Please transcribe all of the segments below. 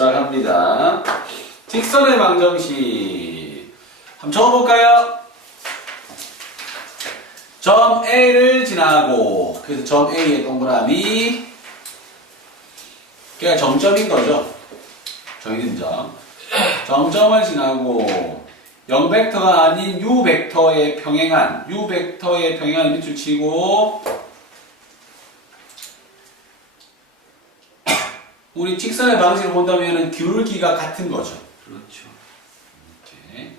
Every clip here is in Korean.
자, 갑니다. 직선의 방정식. 한번 적어볼까요? 점 A를 지나고, 그래서 점 A의 동그라미, 그러니까 정점인 거죠. 정해진 점. 정점을 지나고, 0벡터가 아닌 U벡터에 평행한, U벡터에 평행한 밑줄 치고, 우리 직선의 방식을 본다면 기울기가 같은 거죠. 그렇죠. 이렇게.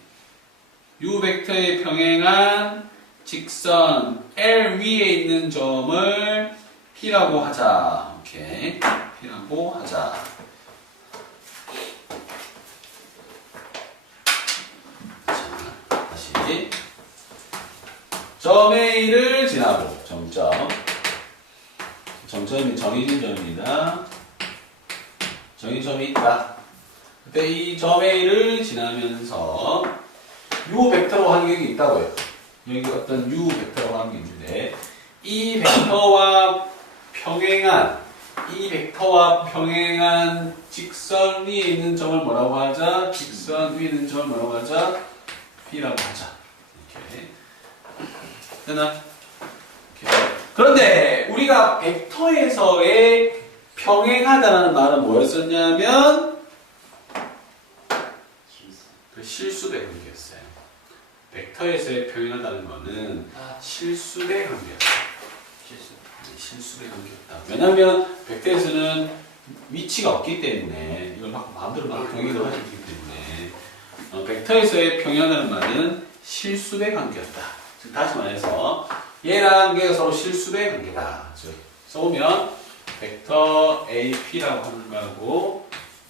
U벡터에 평행한 직선 L 위에 있는 점을 P라고 하자. 오케이. P라고 하자. 자, 다시. 점 A를 지나고, 점점. 점점이 정해진 점입니다. 정해진 점이 있다. 그때 이 점 A를 지나면서 U 벡터로 하는 게 있다고요. 여기 어떤 U 벡터라고 하는 게 있는데 이 벡터와 평행한 이 벡터와 평행한 직선 위에 있는 점을 뭐라고 하자? 직선 위에 있는 점을 뭐라고 하자? P라고 하자. 이렇게 되나? 이렇게. 그런데 우리가 벡터에서의 평행하다라는 말은 뭐였었냐면 그 실수대 관계였어요. 벡터에서의 평행하다는 거는 아, 실수대 관계였어요. 실수. 실수대 관계였다. 왜냐하면 벡터에서는 위치가 없기 때문에 이걸 막 마음대로 막 평행도 하기 때문에 어, 벡터에서의 평행하다는 말은 실수대 관계였다. 즉 다시 말해서 얘랑 얘가 서로 실수대 관계다. 즉 써보면 벡터 AP라고 하는 거하고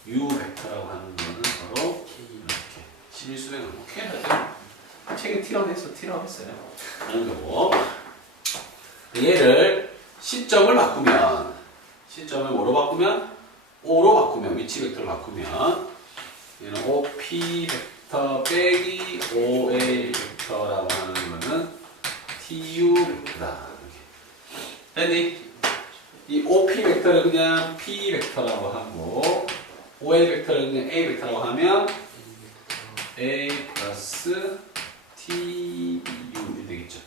U 벡터라고 하는 거는 서로 이렇게 실수대 관계. 오케이 하죠. 책에 티라고 했어요. 하는 거고 얘를 시점을 바꾸면 시점을 뭐로 바꾸면 O로 바꾸면 위치 벡터를 바꾸면 얘는 OP 벡터 빼기 OA 벡터라고 하는 거는 TU 벡터다. 이렇게. 됐니? 이 OP 벡터를 그냥 P 벡터라고 하고 OA 벡터를 그냥 A 벡터라고 하면 A 플러스 TU 이 되겠죠.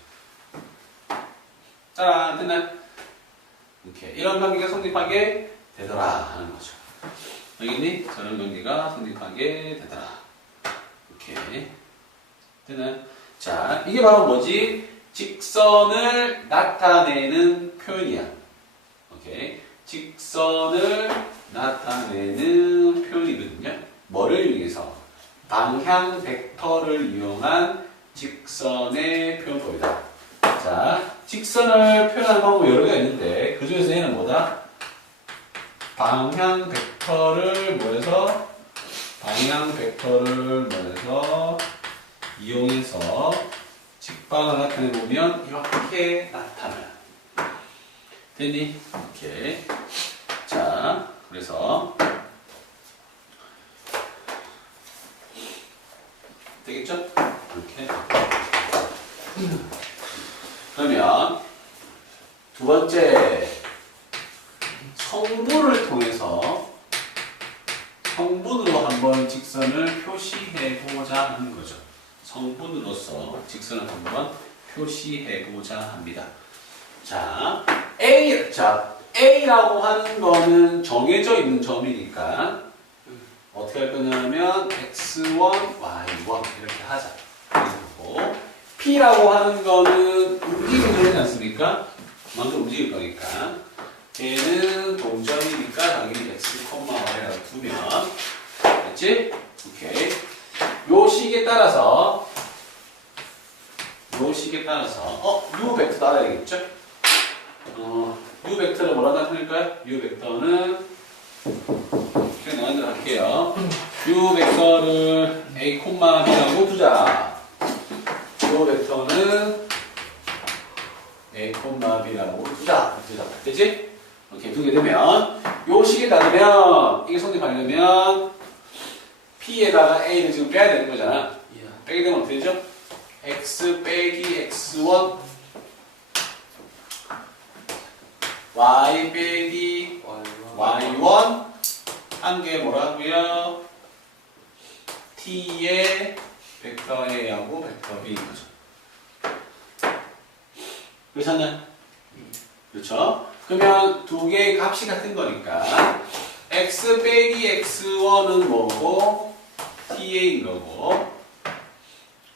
자, 됐나요? 이렇게 이런 관계가 성립하게 되더라 하는 거죠. 알겠니? 저런 관계가 성립하게 되더라. 이렇게 되나요? 자, 이게 바로 뭐지? 직선을 나타내는 표현이야. 직선을 나타내는 표현이거든요. 뭐를 이용해서? 방향 벡터를 이용한 직선의 표현법이다. 자, 직선을 표현하는 방법 여러 개가 있는데 그 중에서 얘는 뭐다? 방향 벡터를 뭐해서 방향 벡터를 뭐해서 이용해서 직방을 나타내 보면 이렇게 나타나요. 됐니? 오케이. 자, 그래서 되겠죠? 이렇게. 그러면 두 번째 성분을 통해서 성분으로 한번 직선을 표시해 보자 하는 거죠. 성분으로서 직선을 한번 표시해 보자 합니다. 자, A, 자, A라고 하는 거는 정해져 있는 점이니까 어떻게 할 거냐면 x1, y1 이렇게 하자. 그리고 P라고 하는 거는 움직이는 거지 않습니까? 먼저 움직일 거니까. 얘는 동점이니까 당연히 x, y라고 두면 됐지? 오케이. 요 식에 따라서 요 식에 따라서 어? U 벡터 따라야겠죠? 어, U 벡터를 뭐라 나타낼까요? U 벡터는 그냥 나온 대로 할게요. U 벡터를 A, B라고 두자. 요 벡터는 B라고 두자. 두자. 되지? 이렇게 두게 되면 요 식에 따르면 이게 성립하려면 P에다가 A를 지금 빼야 되는 거잖아. 빼게 되면 어떻게 되죠? X 빼기 X1 Y 빼기 와이와. Y1 한게 뭐라고요? t의 벡터 a하고 벡터 b인 거죠. 그렇잖아요? 그렇죠? 그러면 두 개의 값이 같은 거니까 x 빼기 x1은 뭐고 ta인 거고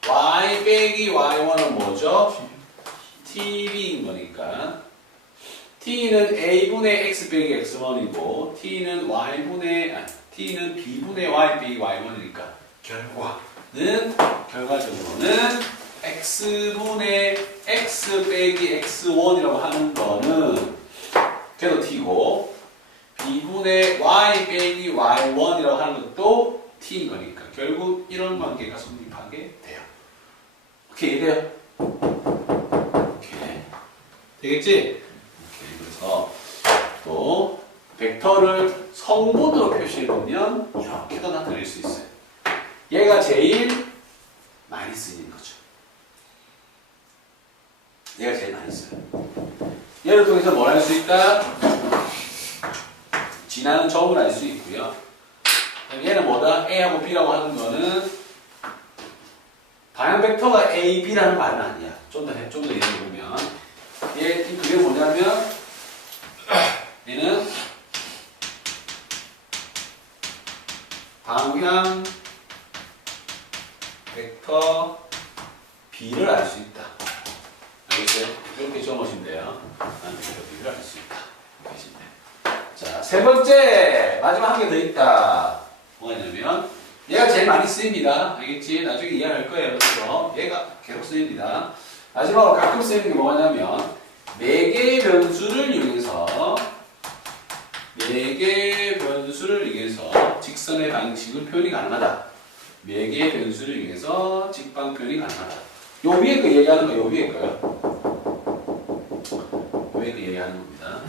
y 빼기 y1은 뭐죠? tb인 거니까 t는 a분의 x 빼기 x1이고 t는 y분의 아, t는 b분의 y 빼기 y1이니까 결과는 결과적으로는 x분의 x 빼기 x1이라고 하는 거는 걔도 t고 b분의 y 빼기 y1이라고 하는 것도 t인 거니까 결국 이런 관계가 성립하게 돼요. 오케이 돼요? 오케이 되겠지? 오케이 그래서 또 벡터를 성분으로 표시해 보면 이렇게도 나타낼 수 있어요. 얘가 제일 많이 쓰이 써요. 얘를 통해서 뭘 할 수 있다? 지나는 점을 알 수 있고요. 얘는 뭐다? A하고 B라고 하는 거는 방향 벡터가 A, B라는 말은 아니야. 좀 더, 좀더 예를 들면. 얘, 이 그게 뭐냐면, 얘는 방향 벡터 B를 알 수 있다. 알겠어요? 이렇게 적어보시면 하시면 돼요. 자, 세 번째, 마지막 한 개 더 있다. 뭐가 있냐면, 얘가 제일 많이 쓰입니다. 알겠지? 나중에 이해할 거예요. 그래서 얘가 계속 쓰입니다. 마지막으로 가끔 쓰이는 게 뭐냐면, 네 개의 변수를 이용해서, 네 개의 변수를 이용해서 직선의 방식을 표현이 가능하다. 네 개의 변수를 이용해서 직방 표현이 가능하다. 요 위에 거 얘기하는 거, 요 위에 거요. 얘기하는 겁니다.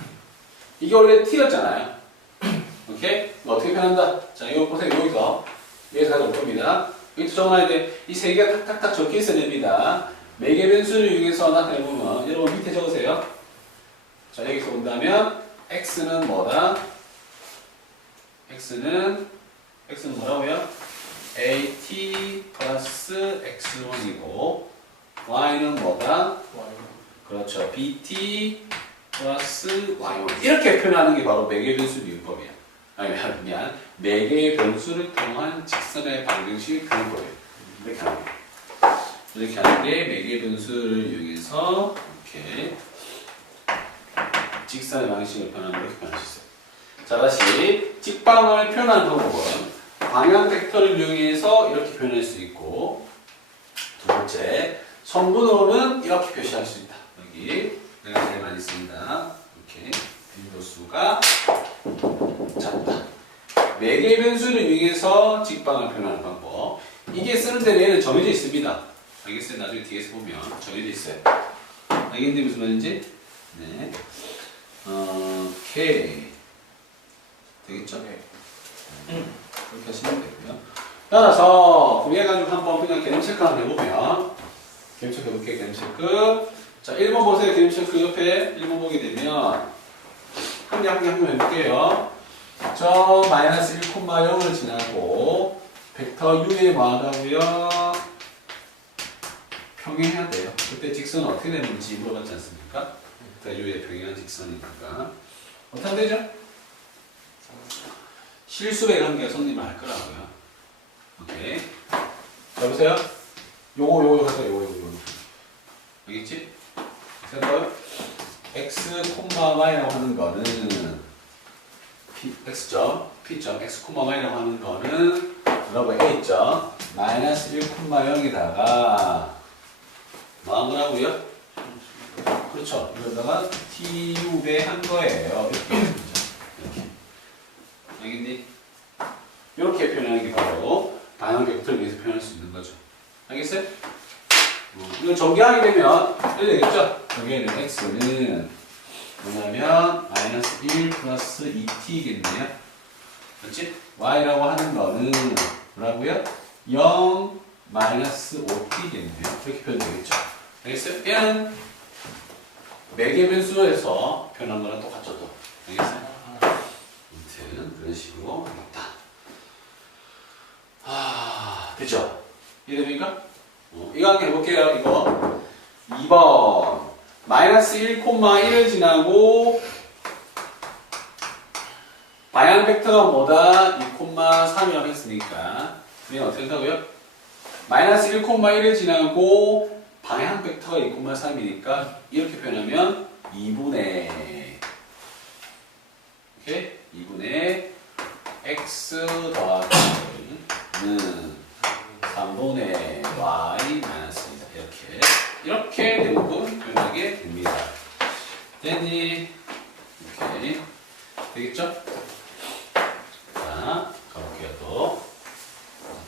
이게 원래 t였잖아요. 오케이? 어떻게 표현한다? 자, 이거 보세요. 여기서. 여기서 가져올 겁니다. 여기서 적어놔야 돼. 이 세 개가 탁탁탁 적혀 있어야 됩니다. 매개 변수를 이용해서 나타내보면, 여러분 밑에 적으세요. 자, 여기서 온다면, x는 뭐다? x는, x는 뭐라고요? at 플러스 x1이고, y는 뭐다? 그렇죠. bt 플러스 y1. 이렇게 표현하는 게 바로 매개 변수 미분법이야. 아니, 미안. 매개의 변수를 통한 직선의 방정식이 그런 거예요. 이렇게 하는 게. 이렇게 하는 게 매개 변수를 이용해서 이렇게 직선의 방식을 표현하는 이렇게 표현할 수 있어요. 자, 다시 직방을 표현하는 방법은 방향 벡터를 이용해서 이렇게 표현할 수 있고 두 번째, 성분으로는 이렇게 표시할 수 있다. 여기 내가 제일 많이 씁니다. 이렇게 빈도수가 작다. 매개 변수를 이용해서 직방을 표현하는 방법. 이게 쓰는데 얘는 정해져 있습니다. 알겠어요? 나중에 뒤에서 보면 정해져 있어요. 알겠는데 무슨 말인지? 네. 어, 오케이. 되겠죠? 네. 그렇게 하시면 되고요. 따라서 구해가지고 한번 그냥 개념 체크 한번 해보면 개념 체크 해볼게요. 개념 체크. 자, 1번 보세요. 개념 체크 옆에 1번 보게 되면 한 개 한 개 한 개 해볼게요. 저 마이너스 1,0을 지나고 벡터 u에 뭐하다고요? 평행해야 돼요. 그때 직선은 어떻게 되는지 물어봤지 않습니까? 벡터 u에 평행한 직선이니까 어떻게 되죠? 실수의 관계가 성립을 할 거라고요. 오케이. 여보세요? 요거 요거 요거 요거 요거. 알겠지? 그래서 x, y라고 하는 거는 x점, p점, x, y라고 하는 거는 여러분 a점 마이너스 1,0이다가 뭐 하더라고요? 그렇죠. 이러다가 tu 배한 거예요. 이렇게. 알겠니? 이렇게 표현하는 게 바로 방향 벡터를 위해서 표현할 수 있는 거죠. 알겠어요? 어, 이거 전개하게 되면 이렇게 되겠죠? 전개는 x는 뭐냐면 마이너스 1 플러스 2t겠네요. 그렇지? y라고 하는 거는 뭐라고요? 0 마이너스 5t겠네요. 이렇게 표현되겠죠. 알겠어요? 얘는 매개 변수에서 표현한 거랑 똑같죠. 또. 알겠어요? 아무튼 이런 식으로 하겠다. 아, 됐죠? 이해됩니까? 어, 이거 한번 해볼게요, 이거. 2번. 마이너스 1,1을 지나고, 방향 벡터가 뭐다? 2,3이라고 했으니까. 이건 어떻게 한다고요? 마이너스 1,1을 지나고, 방향 벡터가 2,3이니까, 이렇게 표현하면 2분의, 오케이? 2분의 x 더하기 는 3분의 y 마이너스 이렇게 이렇게 대부분 표현하게 됩니다. 됐니? 오케이 되겠죠? 자 가볼게요 또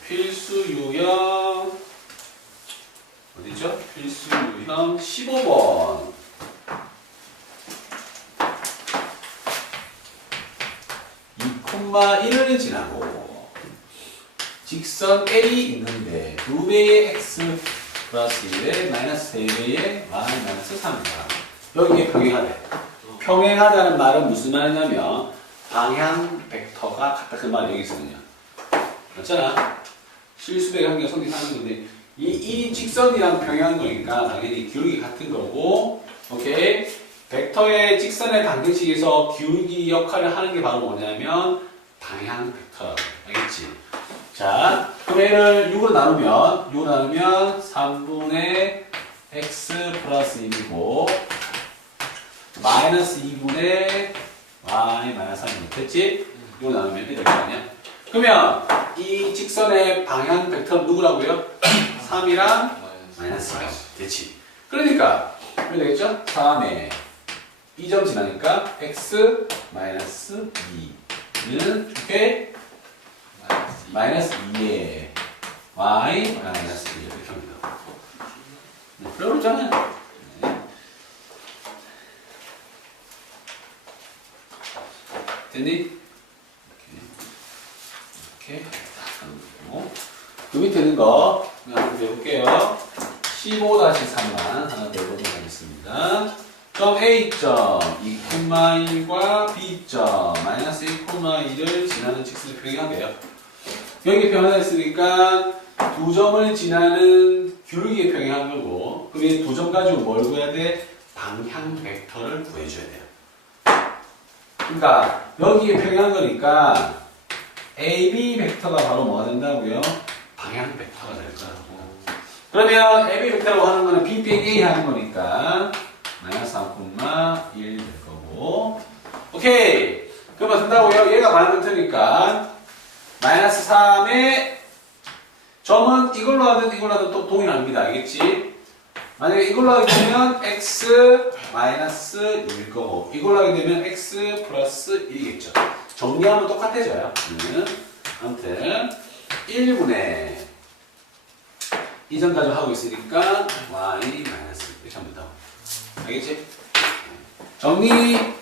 필수 유형 어디죠? 필수 유형 15번 2,1을 지나고 직선 A 있는데 2배의 x 플러스 1에 마이너스 3배의 y 마이너스 3이다. 여기에 병행하대. 평행하다는 말은 무슨 말이냐면 방향 벡터가 같다 그 말이 여기 있거든요. 맞잖아. 실수배 관계 성립하는 건데 이, 이 직선이랑 평행한 거니까 당연히 기울기 같은 거고 오케이 벡터의 직선의 방정식에서 기울기 역할을 하는 게 바로 뭐냐면 방향 벡터라고 알겠지? 자 그럼 얘를 6으로 나누면 6으로 나누면 3분의 x 플러스 1이고 마이너스 2분의 y 마이너스 3이 됐지? 6으로 나누면 이렇게 될거 아니야? 그러면 이 직선의 방향 벡터는 누구라고요? 3이랑 마이너스 0 됐지? 그러니까 이렇게 되겠죠? 3에 2점 지나니까 x 마이너스 2는 이렇게 마이너스 2에 y 마이너스 1 이렇게 합니다. 네, 그렇잖아요. 네. 됐니? 이렇게 이렇게 그 밑에 있는 거 한번 배울게요. 15-3만 하나 배워보도록 하겠습니다. 점 A점 2,1과 B점 마이너스 1,2를 지나는 직선을 표현하게요. 여기 변화했으니까 두 점을 지나는 기울기에 평행한 거고 그럼 이 두 점 가지고 뭘 구해야 돼? 방향 벡터를 구해줘야 돼요. 그러니까 여기에 평행한 거니까 AB 벡터가 바로 뭐가 된다고요? 방향 벡터가 될 거라고. 그러면 AB 벡터라고 하는 거는 B 빼기 A 하는 거니까 마이너스 3,1될 거고. 오케이. 그러면 된다고요? 얘가 방향 벡터니까 마이너스 3의 점은 이걸로 하든 이걸로 하든 또 동일합니다. 알겠지? 만약에 이걸로 하게 되면 x 마이너스 1일 거고 이걸로 하게 되면 x 플러스 1이겠죠. 정리하면 똑같아져요. 음. 아무튼 1분의 이점 가지고 하고 있으니까 y 마이너스 이렇게 합니다. 알겠지? 정리